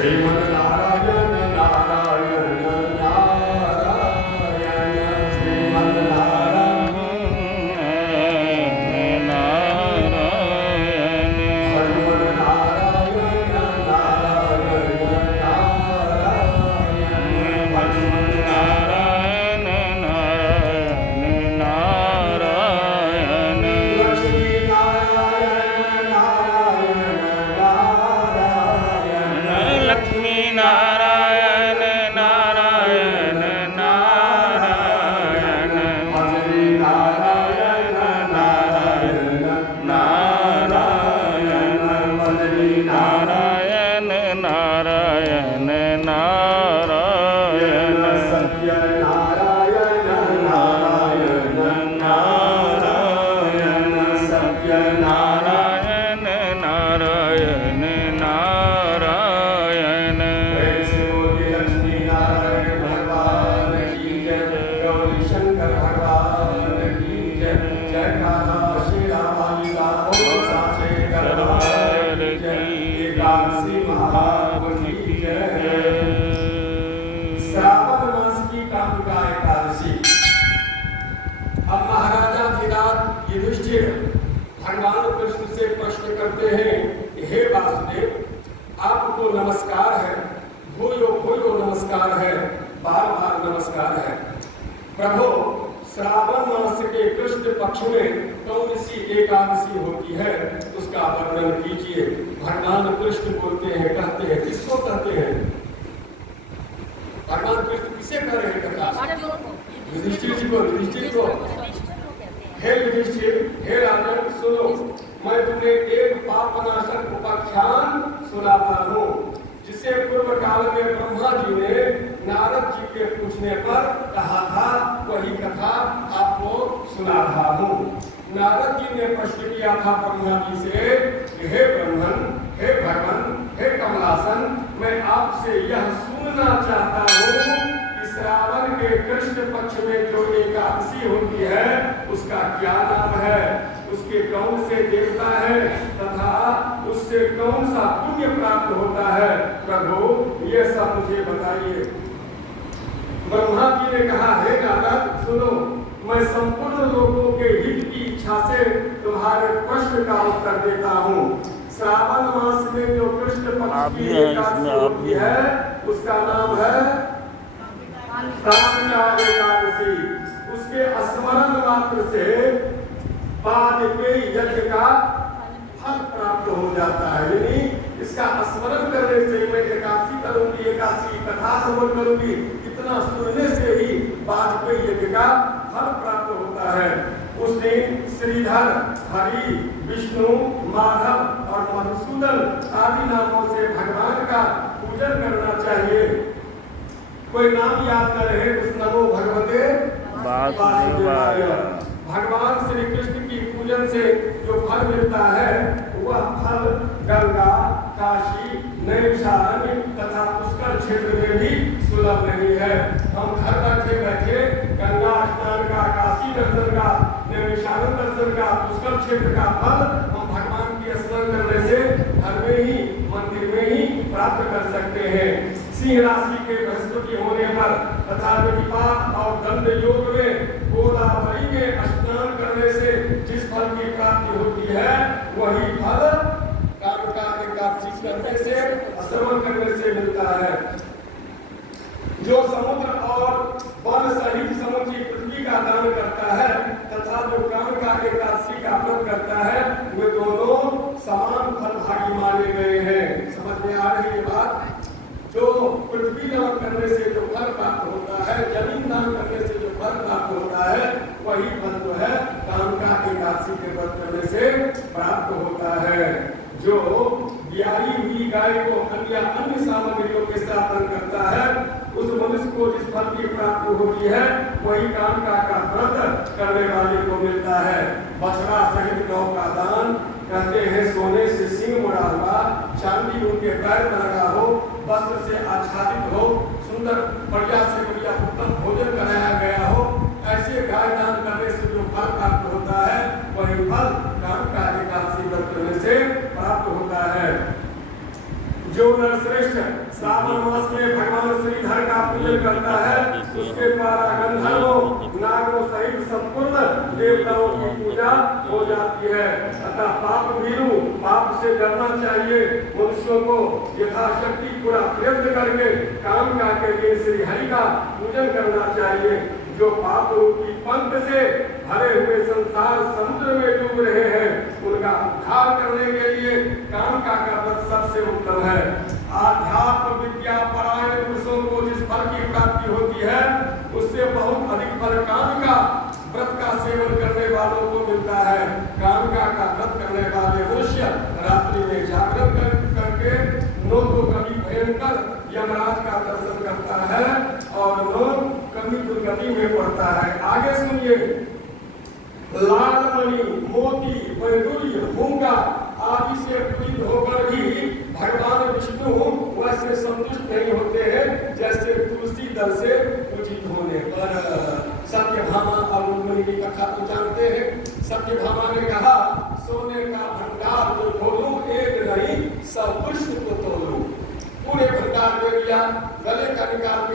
श्रीमन्नारायण नारायण नारायण श्रीमन्नारायण नारायण हनुमन्नारायण नारायण नारायण हनुमन्नारायण नारायण नारायण लक्ष्मी नारायण नारायण लक्ष्मी नारायण नारायण नारायण हरि नारायण नारायण नारायण हरि नारायण नारायण नारायण सत्य नारायण नारायण नारायण सत्य नारायण नारायण नारायण लक्ष्मी नारायण भगवान की जय गौरी शंकर भगवान की जय जय कान्हा श्री रामालीला साचे दरबार की जय एकादशी महात्मा की जय। श्रावण मास की कामिका एकादशी। अब महाराजा धीराज युधिष्ठिर भगवान कृष्ण से प्रश्न करते हैं, हे वासुदेव, आपको नमस्कार है, भूयो भूयो नमस्कार है, बार बार नमस्कार है। प्रभु, श्रावण मास के कृष्ण पक्ष में कौन सी एकादशी होती है, उसका वर्णन कीजिए। भगवान कृष्ण बोलते हैं, कहते हैं, किसको कहते हैं? भगवान कृष्ण किसे कह रहे हैं? कथा युधिष्ठिर जी को। युधिष्ठिर को, हे युधिष्ठिर, हे राजन, सुनो, मैं तुम्हें एक पापनाशक उपाख्यान सुनाता हूँ, जिसे पूर्व काल में ब्रह्मा जी ने नारद जी के पूछने पर कहा था, वही कथा आपको सुना रहा हूँ। नारद जी ने प्रश्न किया था ब्रह्मा जी से, हे ब्रह्मन, हे भगवान, हे कमलासन, मैं आपसे यह सुनना चाहता हूँ कि श्रावण के कृष्ण पक्ष में जो एकादशी होती है, उसका क्या नाम है, उसके कौन से देवता है, तथा उससे कौन सा पुण्य प्राप्त होता है? प्रभु, ये सब मुझे बताइए। ब्रह्मा जी ने कहा, हे नारद, सुनो, मैं संपूर्ण लोगों के हित की इच्छा से तुम्हारे प्रश्न का उत्तर देता हूँ। श्रावण मास में जो कृष्ण पक्ष की एकादशी होती है, उसका नाम है कामिका एकादशी। उसके स्मरण मात्र से वाजपेयी यज्ञ का फल प्राप्त हो जाता है। यानी इसका स्मरण करने से, मैं एकादशी करूंगी, एकादशी कथा श्रवण करूंगी, इतना सुनने से ही वाजपेयी यज्ञ का फल प्राप्त होता है। उस दिन श्रीधर, हरि, विष्णु, माधव और मधुसूदन आदि नामों से भगवान का पूजन करना चाहिए। कोई नाम याद न रहे, उस नमो भगवते वासुदेवाय। भगवान श्री कृष्ण की पूजन से जो फल मिलता है, वह फल गंगा, काशी, नैमिषारण्य तथा पुष्कर क्षेत्र में भी सुलभ नहीं है। हम घर बैठे बैठे गंगा स्नान का, काशी दर्शन का, नैमिषारण्य दर्शन का, पुष्कर क्षेत्र का फल हम भगवान की स्मरण करने से घर में ही, मंदिर में ही प्राप्त कर सकते हैं। सिंह राशि के बृहस्पति होने पर तथा विपाक और दंड योग में गोदावरी में स्नान करने से जिस फल की प्राप्ति होती है, वही फल कामिका एकादशी करने से, श्रवण करने से मिलता है। जो समुद्र और वन सहित समूची पृथ्वी का दान करता है तथा जो कामिका एकादशी का व्रत करता है, वे दोनों समान फल भागी माने गए हैं। समझ में आ रही है बात? जो पृथ्वी दान करने से जो फल प्राप्त होता है, जमीन दान करने से जो फल प्राप्त होता है, वही फल जो है कामिका एकादशी के व्रत करने से प्राप्त होता है। जो ब्याई हुई गाय को अन्य सामग्रियों के साथ दान करता है, उस मनुष्य को जिस फल की प्राप्ति होती है, वही कामिका का व्रत करने वाले को मिलता है। बछड़ा सहित गौ का दान, कहते हैं सोने से सिंह मुड़ा हुआ, चांदी उनके पैर में लगा हो, वस्त्र से आच्छादित हो, सुंदर बढ़िया से बढ़िया उत्तम भोजन कराया गया हो, ऐसे गाय दान करने से जो फल प्राप्त होता है, वही फल कामिका एकादशी व्रत करने से प्राप्त होता है। जो श्रेष्ठ श्रावण मास में भगवान श्रीधर का पूजन करता है, उसके द्वारा गंधर्वों, नागों सहित संपूर्ण देवताओं की पूजा हो जाती है। अतः पाप भीरु, पाप से डरना चाहिए। मनुष्यों को यथाशक्ति पूरा प्रयत्न करके काम के लिए श्री हरि का पूजन करना चाहिए। जो पाप रूपी पंख से भरे हुए संसार समुद्र में डूब रहे हैं, उनका उद्धार करने के लिए कामिका का व्रत सबसे उत्तम है। आध्यात्म विद्या परायण पुरुषों को जिस फल की प्राप्ति होती है, उससे बहुत अधिक फल कामिका व्रत का सेवन करने वालों को मिलता है। कामिका का व्रत करने वाले मनुष्य रात्रि में जागरण करके नो तो कभी भयंकर यमराज का दर्शन करता है और नो कभी दुर्गति में पड़ता है। आगे सुनिए, लाल मणि, मोती, वैडूर्य, मूंगा आदि से पूजित होकर भी भगवान विष्णु वैसे संतुष्ट नहीं होते हैं जैसे तुलसी दल से पूजित होने पर। सत्यभामा और रुक्मिणी की कथा तो जानते हैं। सत्यभामा ने कहा, सोने का भंडार जो खोलूं, एक नहीं सब पुष्प को तोलूं। पूरे भंडार ले लिया, गले का निकाल